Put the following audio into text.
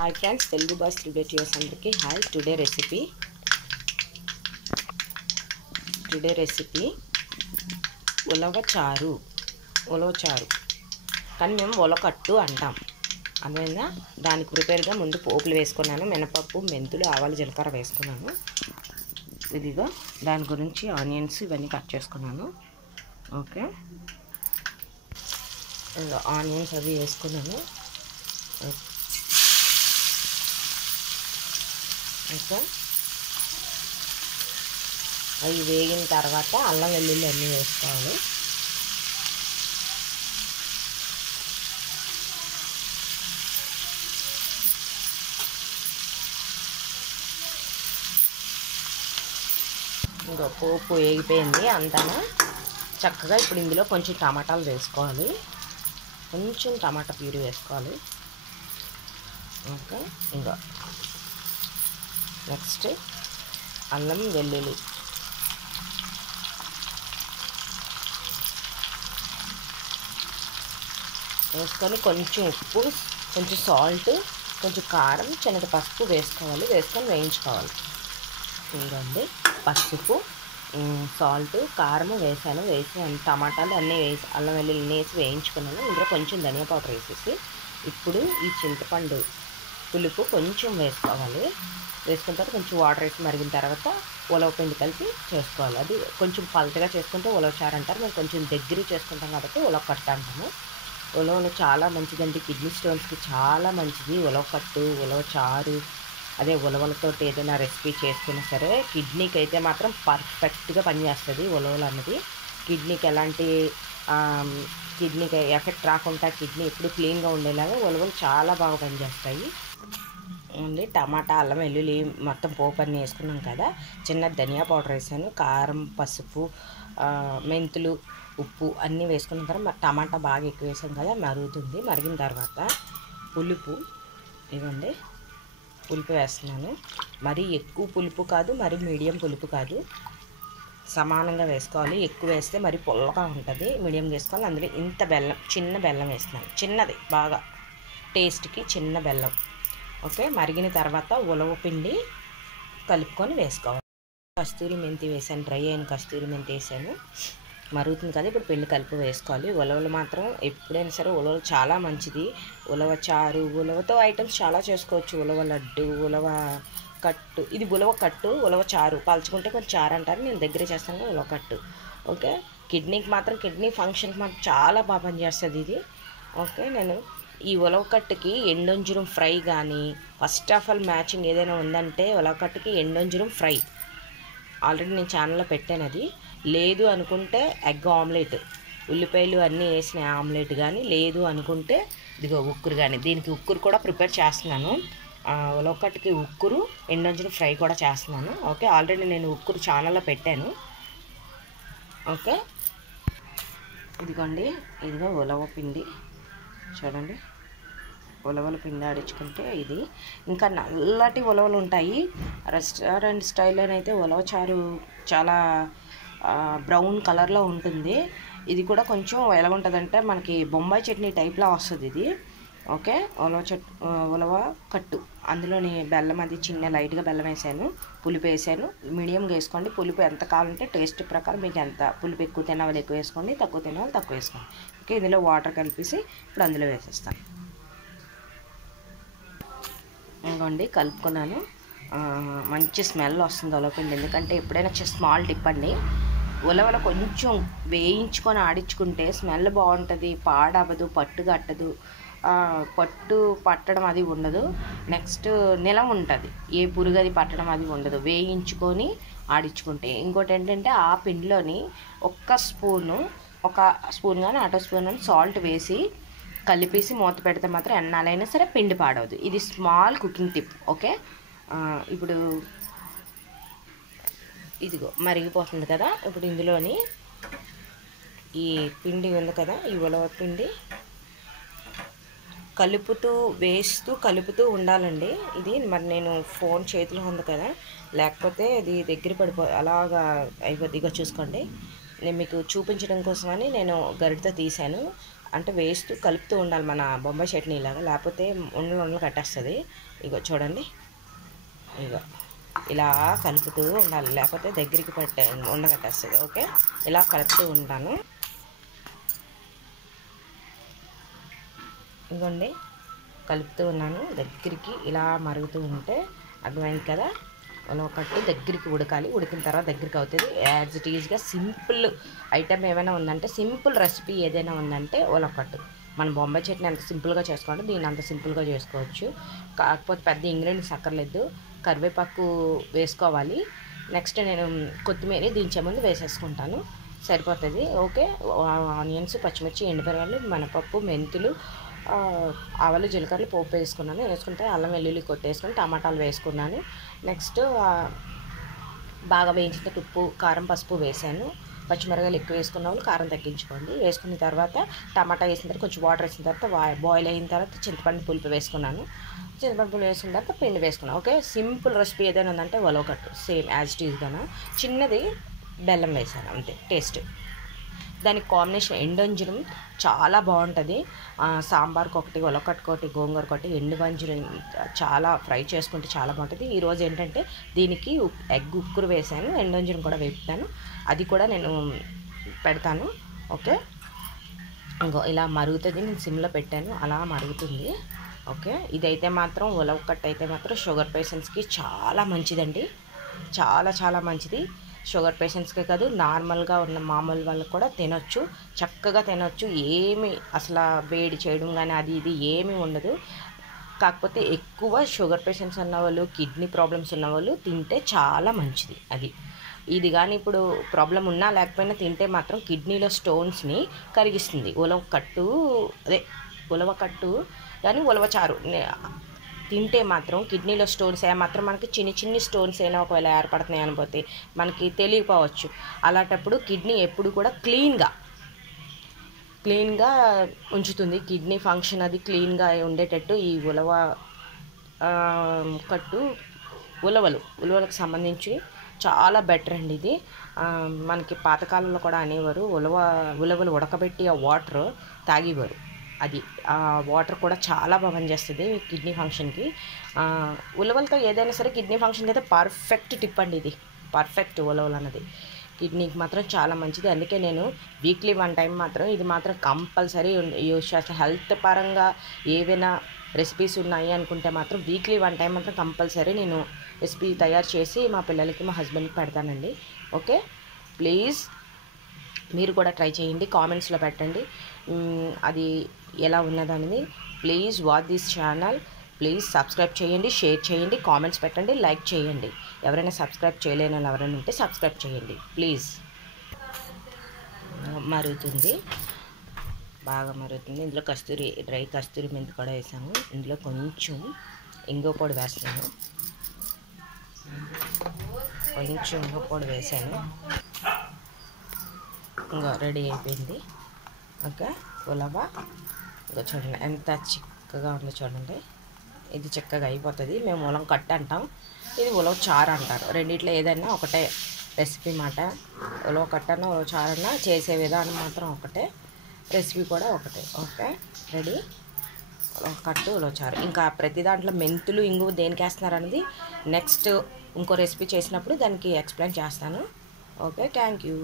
Hi friends, Telugu boys today ట్యూస్ అందరికీ hi. Today recipe ఉలవ చారు కానీ మేము ఉలకట్టు అంటాం. అదేనా దానికి ప్రిపేర్గా ముందు పోపులు వేసుకున్నాను. మినపప్పు, మెంతులు, ఆవాలు, జీలకర్ర వేసుకున్నాను. ఇదిగో దాని గురించి ఆనియన్స్ ఇవన్నీ కట్ చేసుకున్నాను. ఓకే, ఆనియన్స్ అవి వేసుకున్నాను. ఓకే, అవి వేగిన తర్వాత అల్లం వెల్లుల్లి అన్నీ వేసుకోవాలి. ఇంకా పోపు వేగిపోయింది అంతా చక్కగా. ఇప్పుడు ఇందులో కొంచెం టమాటాలు వేసుకోవాలి, కొంచెం టమాటా ప్యూరీ వేసుకోవాలి. ఓకే, ఇంకా నెక్స్ట్ అల్లం వెల్లుల్లి వేసుకొని కొంచెం ఉప్పు, కొంచెం సాల్ట్, కొంచెం కారం, చిన్నది పసుపు వేసుకోవాలి. వేసుకొని వేయించుకోవాలి. ఇంకండి పసుపు, సాల్ట్, కారం వేసి టమాటాలు అన్నీ వేసి అల్లం వెల్లుల్లి వేసి వేయించుకున్నాను. ఇందులో కొంచెం ధనియా పౌడర్ వేసేసి ఇప్పుడు ఈ చింతపండు పులుపు కొంచెం వేసుకోవాలి. వేసుకున్న తర్వాత కొంచెం వాటర్ వేసి మరిగిన తర్వాత ఉలవ పిండి కలిపి చేసుకోవాలి. అది కొంచెం పలచగా చేసుకుంటే ఉలవ చారు అంటారు. మేము కొంచెం దగ్గర చేసుకుంటాం కాబట్టి ఉలవ కట్టు అంటాము. ఉలవలు చాలా మంచిదండి, కిడ్నీ స్టోన్స్కి చాలా మంచిది ఉలవ కట్టు, ఉలవ చారు. అదే ఉలవలతో ఏదైనా రెసిపీ చేసుకున్నా సరే కిడ్నీకి అయితే మాత్రం పర్ఫెక్ట్గా పనిచేస్తుంది ఉలవలు అన్నది. కిడ్నీకి ఎఫెక్ట్ రాకుండా కిడ్నీ ఎప్పుడు క్లీన్గా ఉండేలాగా ఉలవలు చాలా బాగా పనిచేస్తాయి. ఓన్లీ టమాటా, అల్లం వెల్లుల్లి మొత్తం పోపు అన్నీ వేసుకున్నాం కదా. చిన్న ధనియా పౌడర్ వేసాను, కారం, పసుపు, మెంతులు, ఉప్పు అన్నీ వేసుకున్న తర్వాత టమాటా బాగా ఎక్కువ వేసాం కదా, మరుగుతుంది. మరిగిన తర్వాత పులుపు ఇవ్వండి, పులుపు వేస్తున్నాను. మరీ ఎక్కువ పులుపు కాదు, మరీ మీడియం పులుపు కాదు, సమానంగా వేసుకోవాలి. ఎక్కువ వేస్తే మరి పుల్లగా ఉంటుంది, మీడియం వేసుకోవాలి. అందులో ఇంత బెల్లం, చిన్న బెల్లం వేస్తున్నాను, చిన్నది బాగా టేస్ట్కి చిన్న బెల్లం. ఓకే, మరిగిన తర్వాత ఉలవ పిండి కలుపుకొని వేసుకోవాలి. కస్తూరి మెంతి వేసాను, డ్రై అయిన కస్తూరి మెంతి వేసాను. మరుగుతుంది కదా, ఇప్పుడు పిండి కలిపి వేసుకోవాలి. ఉలవలు మాత్రం ఎప్పుడైనా సరే ఉలవలు చాలా మంచిది. ఉలవ చారు, ఉలవతో ఐటమ్స్ చాలా చేసుకోవచ్చు. ఉలవ లడ్డు, ఉలవ కట్టు, ఇది ఉలవ కట్టు, ఉలవ చారు. పలుచుకుంటే కొంచెం చారు అంటారు, నేను దగ్గర చేస్తాను ఉలవ కట్టు. ఓకే, కిడ్నీకి మాత్రం, కిడ్నీ ఫంక్షన్కి మాత్రం చాలా బాగా పనిచేస్తుంది ఇది. ఓకే, నేను ఈ ఉలవ కట్టుకి ఎండొంజురం ఫ్రై కానీ, ఫస్ట్ ఆఫ్ ఆల్ మ్యాచింగ్ ఏదైనా ఉందంటే ఉలవ కట్టుకి ఎండొంజురం ఫ్రై ఆల్రెడీ నేను ఛానల్లో పెట్టాను. అది లేదు అనుకుంటే ఎగ్ ఆమ్లెట్, ఉల్లిపాయలు అన్నీ వేసిన ఆమ్లెట్ కానీ, లేదు అనుకుంటే ఇదిగో ఉక్కురు కానీ. దీనికి ఉక్కురు కూడా ప్రిపేర్ చేస్తున్నాను. ఉలవ కట్టుకి ఉక్కురు, ఎండొంజురం ఫ్రై కూడా చేస్తున్నాను. ఓకే, ఆల్రెడీ నేను ఉక్కురు ఛానల్లో పెట్టాను. ఓకే, ఇదిగోండి, ఇదిగో ఉలవ పిండి చూడండి. ఉలవల పిండి ఆడించుకుంటే ఇది ఇంకా నల్లటి ఉలవలు ఉంటాయి. రెస్టారెంట్ స్టైల్లోనైతే ఉలవ చారు చాలా బ్రౌన్ కలర్లో ఉంటుంది. ఇది కూడా కొంచెం ఎలా ఉంటుందంటే మనకి బొంబాయి చట్నీ టైప్లో వస్తుంది ఇది. ఓకే, ఉలవ కట్టు, అందులోని బెల్లం అది చిన్న లైట్గా బెల్లం వేసాను, పులుపు వేసాను. మీడియంగా వేసుకోండి, పులుపు ఎంత కావాలంటే టేస్ట్ ప్రకారం మీకు ఎంత పులుపు ఎక్కువ తినే వాళ్ళు ఎక్కువ వేసుకోండి, తక్కువ తినే వాళ్ళు తక్కువ వేసుకోండి. ఓకే, ఇందులో వాటర్ కలిపేసి ఇప్పుడు అందులో వేసేస్తాను. ఇంకోండి కలుపుకున్నాను. మంచి స్మెల్ వస్తుంది ఉలవపిండి. ఎందుకంటే ఎప్పుడైనా స్మాల్ టిప్ అండి, ఉలవలు కొంచెం వేయించుకొని ఆడించుకుంటే స్మెల్ బాగుంటుంది, పాడవదు, పట్టు కట్టదు, పట్టు పట్టడం అది ఉండదు. నెక్స్ట్ నిలం ఉంటుంది, ఏ పురుగది పట్టడం అది ఉండదు వేయించుకొని ఆడించుకుంటే. ఇంకోటి ఏంటంటే ఆ పిండిలోని ఒక స్పూన్ కానీ అటో స్పూన్ కానీ సాల్ట్ వేసి కలిపేసి మూత పెడితే మాత్రం ఎన్నాలైనా సరే పిండి పాడవదు. ఇది స్మాల్ కుకింగ్ టిప్. ఓకే, ఇప్పుడు ఇదిగో మరిగిపోతుంది కదా. ఇప్పుడు ఇందులోని ఈ పిండి ఉంది కదా, ఈ ఉలవ పిండి కలుపుతూ ఉండాలండి. ఇది మరి నేను ఫోన్ చేతిలో ఉంది కదా, లేకపోతే ఇది దగ్గర అలాగా అయిపోద్ది. ఇగో చూసుకోండి, నేను మీకు చూపించడం కోసమని నేను గరిటతో తీసాను. అంటే వేస్తూ కలుపుతూ ఉండాలి మన బొంబాయి చట్నీ లాగా, లేకపోతే ఉండలు ఉండలు కట్టేస్తుంది. ఇగో చూడండి, ఇగో ఇలా కలుపుతూ ఉండాలి, లేకపోతే దగ్గరికి పట్టే ఉండకట్టేస్తుంది. ఓకే, ఇలా కలుపుతూ ఉంటాను. ఇదిగోండి కలుపుతూ ఉన్నాను. దగ్గరికి ఇలా మరుగుతూ ఉంటే అర్థమైంది కదా, ఒకటి దగ్గరికి ఉడకాలి. ఉడికిన తర్వాత దగ్గరికి అవుతుంది. యాజ్ ఇట్ ఈజ్గా సింపుల్ ఐటెం ఏమైనా ఉందంటే, సింపుల్ రెసిపీ ఏదైనా ఉందంటే ఉలవకట్టు. మన బొంబాయి చట్నీ ఎంత సింపుల్గా చేసుకోండి, దీన్ని అంత సింపుల్గా చేసుకోవచ్చు. కాకపోతే పెద్ద ఇంగ్రీడియంట్స్ అక్కర్లేదు. కరివేపాకు వేసుకోవాలి. నెక్స్ట్ నేను కొత్తిమీర దించే ముందు వేసేసుకుంటాను, సరిపోతుంది. ఓకే, ఆనియన్స్, పచ్చిమిర్చి, ఎండుమిరపకాయలు, మినపప్పు, మెంతులు, ఆవాలు, జీలకర్రలు పోపు వేసుకున్నాను. వేసుకుంటే అల్లం వెల్లుల్లి కొట్టేసుకొని టమాటాలు వేసుకున్నాను. నెక్స్ట్ బాగా వేయించిన ఉప్పు, కారం, పసుపు వేసాను. పచ్చిమిరపకాయలు ఎక్కువ వేసుకున్న వాళ్ళు కారం తగ్గించుకోండి. వేసుకున్న తర్వాత టమాటా వేసిన తర్వాత కొంచెం వాటర్ వేసిన తర్వాత బాయిల్ అయిన తర్వాత చింతపండు పులుపు వేసుకున్నాను. చింతపండు పులుపు వేసుకున్న తర్వాత పిండి వేసుకున్నాను. ఓకే, సింపుల్ రెసిపీ ఏదైనా ఉందంటే ఉలవకట్టు, సేమ్ యాజ్ ఇట్ ఈజ్గాను. చిన్నది బెల్లం వేసాను అంతే. టేస్ట్ దానికి కాంబినేషన్ ఎండొంజరం చాలా బాగుంటుంది. సాంబార్కి ఒకటి, ఉలవకట్టుకు ఒకటి, గోంగూరకు ఒకటి, ఎండువంజరం చాలా ఫ్రై చేసుకుంటే చాలా బాగుంటుంది. ఈరోజు ఏంటంటే దీనికి ఎగ్ ఉక్కురు వేసాను, ఎండొంజరం కూడా వేపుతాను, అది కూడా నేను పెడతాను. ఓకే, ఇంకో ఇలా మరుగుతుంది. నేను సిమ్లో పెట్టాను, అలా మరుగుతుంది. ఓకే, ఇదైతే మాత్రం ఉలవకట్టు అయితే మాత్రం షుగర్ పేషెంట్స్కి చాలా మంచిదండి, చాలా చాలా మంచిది. షుగర్ పేషెంట్స్కే కాదు, నార్మల్గా ఉన్న మామూలు వాళ్ళకి కూడా తినొచ్చు, చక్కగా తినొచ్చు. ఏమి అసలు వేడి చేయడం కానీ అది ఇది ఏమీ ఉండదు. కాకపోతే ఎక్కువ షుగర్ పేషెంట్స్ ఉన్నవాళ్ళు, కిడ్నీ ప్రాబ్లమ్స్ ఉన్నవాళ్ళు తింటే చాలా మంచిది. అది ఇది కానీ ఇప్పుడు ప్రాబ్లం ఉన్నా లేకపోయినా తింటే మాత్రం కిడ్నీలో స్టోన్స్ని కరిగిస్తుంది. ఉలవకట్టు అదే ఉలవకట్టు కానీ ఉలవచారు తింటే మాత్రం కిడ్నీలో స్టోన్స్ ఏమాత్రం మనకి చిన్ని స్టోన్స్ అయినా ఒకవేళ ఏర్పడుతున్నాయి అనిపోతే మనకి తెలియకపోవచ్చు. అలాంటప్పుడు కిడ్నీ ఎప్పుడు కూడా క్లీన్గా ఉంచుతుంది. కిడ్నీ ఫంక్షన్ అది క్లీన్గా ఉండేటట్టు ఈ ఉలవలకు సంబంధించి చాలా బెటర్ అండి ఇది. మనకి పాతకాలంలో కూడా అనేవారు ఉలవలు ఉడకబెట్టి ఆ వాటర్ తాగేవారు. అది ఆ వాటర్ కూడా చాలా బాగా పనిచేస్తుంది కిడ్నీ ఫంక్షన్కి. ఉలవలతో ఏదైనా సరే కిడ్నీ ఫంక్షన్కి అయితే పర్ఫెక్ట్ టిప్ అండి ఇది. పర్ఫెక్ట్ ఉలవలు అన్నది కిడ్నీకి మాత్రం చాలా మంచిది. అందుకే నేను వీక్లీ 1 టైం మాత్రం ఇది మాత్రం కంపల్సరీ యూజ్ చేస్తాను. హెల్త్ పరంగా ఏవైనా రెసిపీస్ ఉన్నాయి అనుకుంటే మాత్రం వీక్లీ 1 టైం మాత్రం కంపల్సరీ నేను రెసిపీ తయారు చేసి మా పిల్లలకి, మా హస్బెండ్కి పెడతానండి. ఓకే, ప్లీజ్ మీరు కూడా ట్రై చేయండి, కామెంట్స్లో పెట్టండి అది ఎలా ఉన్నదనేది. Please watch this channel, please subscribe చేయండి, షేర్ చేయండి, కామెంట్స్ పెట్టండి, లైక్ చేయండి. ఎవరైనా సబ్స్క్రైబ్ చేయలేని వాళ్ళు ఎవరైనా ఉంటే సబ్స్క్రైబ్ చేయండి ప్లీజ్. మరుగుతుంది, బాగా మరుగుతుంది. ఇందులో డ్రై కస్తూరి మెంతి కూడా వేసాము. ఇందులో కొంచెం ఇంగువ పొడి వేస్తాను, కొంచెం ఇంగువ పొడి వేసాను. ఇంకా రెడీ అయిపోయింది. ఓకే, ఉలవ ఇంకా చూడండి ఎంత చిక్కగా ఉందో చూడండి. ఇది చిక్కగా అయిపోతుంది. మేము ఉలవ కట్టు అంటాం, ఇది ఉలవ చారు అంటారు. రెండిట్లో ఏదైనా ఒకటే రెసిపీ మాట. ఉలవ కట్టన్నా ఉలవ చారన్నా చేసే విధానం మాత్రం ఒకటే, రెసిపీ కూడా ఒకటే. ఓకే, రెడీ ఉలవ కట్టు, ఉలవ చారు. ఇంకా ప్రతి దాంట్లో మెంతులు, ఇంగువ దేనికి వేస్తున్నారు అనేది నెక్స్ట్ ఇంకో రెసిపీ చేసినప్పుడు దానికి ఎక్స్ప్లెయిన్ చేస్తాను. Okay, thank you.